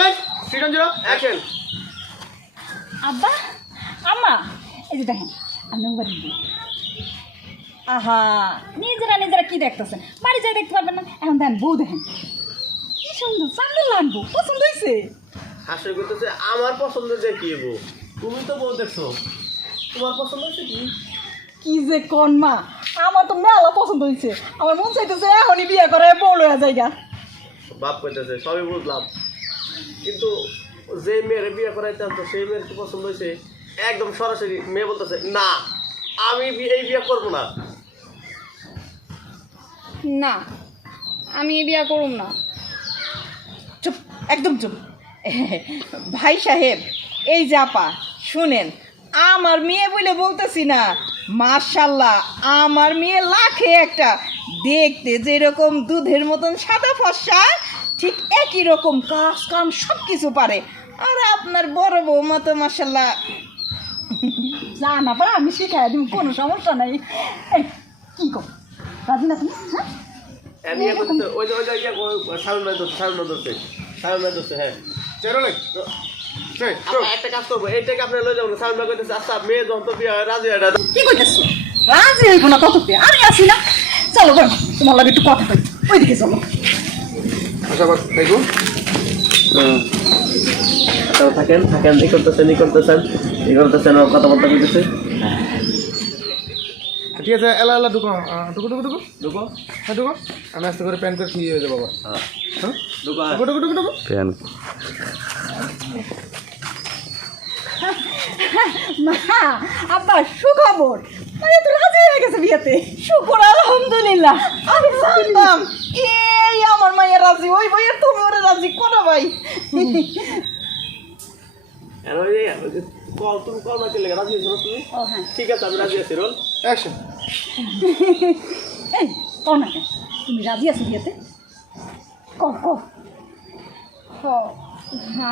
Cameraman action আব্বা আম্মা এই যে দেখেন আমি আহা নিজেরা নিজেরা কি দেখতেছেন বাড়ি যাই দেখতে পারবেন না। এখন দেন বউ দেখেন। কি সুন্দর লাগবো পছন্দ হয়েছে আসলে করতেছে আমার পছন্দ যে কি বউ? তুমি তো বউ দেখছ। তোমার পছন্দ হয়েছে কি? কি যে কন মা আমার তো মেলা পছন্দ হয়েছে আমার মন চাইতেছে এখনই বিয়ে করে বউ লয়া জায়গা বাপ কইতেছে সবই বুঝলাম। কিন্তু যে মেয়ের বিয়ে করাইতে তো সেই মেয়ের কি পছন্দ হয়েছে? একদম সরাসরি মেয়ে বলতেছে, না, আমি এই বিয়ে করব না। না, আমি এই বিয়া করুম না। চুপ, একদম চুপ। ভাই সাহেব, এই জাপা শুনেন, আমার মেয়ে বলে বলতেছি না মার্শাল্লাহ আমার মেয়ে লাখে একটা, দেখতে যেরকম দুধের মতন সাদা ফর্সা ঠিক একই রকম কাজ কাম সব কিছু পারে। আর আপনার বড় বৌমা তো মার্শাল্লাহ যা না পারে আমি শিখাই দিব কোনো সমস্যা নাই। এই, কি কর? রাজি না তুমি? হ্যাঁ? ইয়ে ইয়ে হ্যাঁ। আচ্ছা রাজি কি কইতেছো? রাজি হইব না কততে? আমি আছি না। চলো বল তোমার লাগে একটু কথা কই ওইদিকে চলো। আপনারা থাকেন থাকেন ই করতেছেন ই করতেছেন? ই করতেছেন কথাবার্তা কইতেছে ঠিক আছে এলা এলা ঢুকো ঢুকো ঢুকো ঢুকো। ঢুকো। হ্যাঁ ঢুকো। আমি আস্তে করে প্যান করে ঠিক হয়ে যাব বাবা হ্যাঁ। হ্যাঁ? ঢুকো ঢুকো ঢুকো ঢুকো ঢুকো। মা আব্বা সুখবর। মানে তো রাজি হয়ে গেছে বিয়েতে। শুকর আলহামদুলিল্লাহ। আমি জানতাম এই আমার মাইয়া রাজি ওই ভাইয়ের তুমি ওরা রাজি করো ভাই? কল তুমি কল মারতে লেগে রাজি হয়েছো তুমি? হ্যাঁ। ঠিক আছে আমি রাজি আছি রোল। অ্যাকশন এই কও না কেন? তুমি রাজি আছো বিয়েতে? কও কও।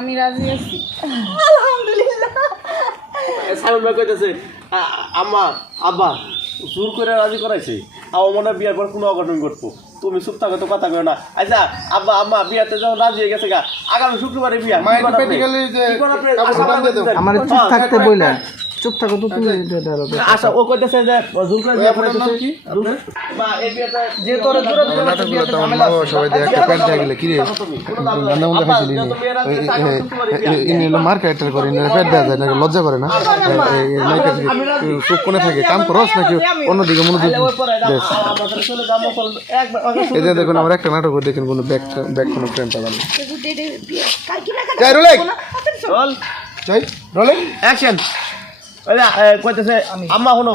আমি রাজি আছি। আলহামদুলিল্লাহ। সাইমন ভাই কইতেছে আম্মা আব্বা জোর করে রাজি করাইছে আমার মনে হয় বিয়ার পর কোনো অঘটন ঘটবো। তুমি চুপ থাকো তো কথা কয় না। আচ্ছা আব্বা আম্মা বিয়াতে যখন রাজি হয়ে গেছে গা আগামী শুক্রবারে বিয়া? আমার চুপ থাকতে বইলেন চুপ থাকো তো তুমি আচ্ছা। ও কইতেছে যে করে বিয়া কি? মা, এই বিয়াতে যে তোর তো আমার সবাই দেখে একটা প্যান্ট দেখলে কি রে? গান্দা মন্দা খাইছিলি ইনি। হলো মার ক্যারেক্টার করে ইনি প্যান্ট দেওয়া যায় না লজ্জা করে না? চোখ কোনে থাকে কাম করস নাকি অন্যদিকে মনোযোগ দেশ। আমাদের চলে যাব চল একবার এই যে দেখুন আমার একটা নাটক দেখেন কোনো ব্যাক ব্যাক কোনো ফ্রেম পাবেন না। যাই রোলে চল। যাই রোলে অ্যাকশন যে, কইতেছে আম্মা শোনো।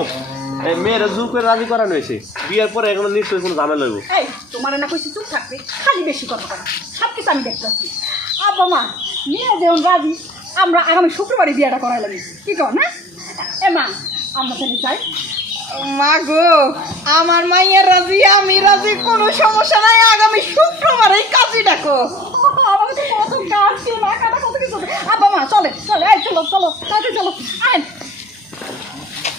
মেয়েরা জোর করে রাজি করানো হয়েছে। বিয়ের পরে এখন নিশ্চয়ই কোনো ঝামেলা হইব। এই তোমার না কইছি চুপ থাকবে খালি বেশি কথা বলে সব কিছু আমি দেখতেছি। আব্বা মা নিয়ে যেমন রাজি আমরা আগামী শুক্রবারে বিয়েটা করাই লাগি কি কর না? এ মা আমরা তাহলে যাই। মা গো আমার মাইয়ের রাজি আমি রাজি কোনো সমস্যা নাই। আগামী শুক্রবারে কাজই ডাকো আমাকে তো কত কাজ কি না কাটা কত কিছু। আব্বা মা চলে চলে এই চলো চলো তাতে চলো। আয়।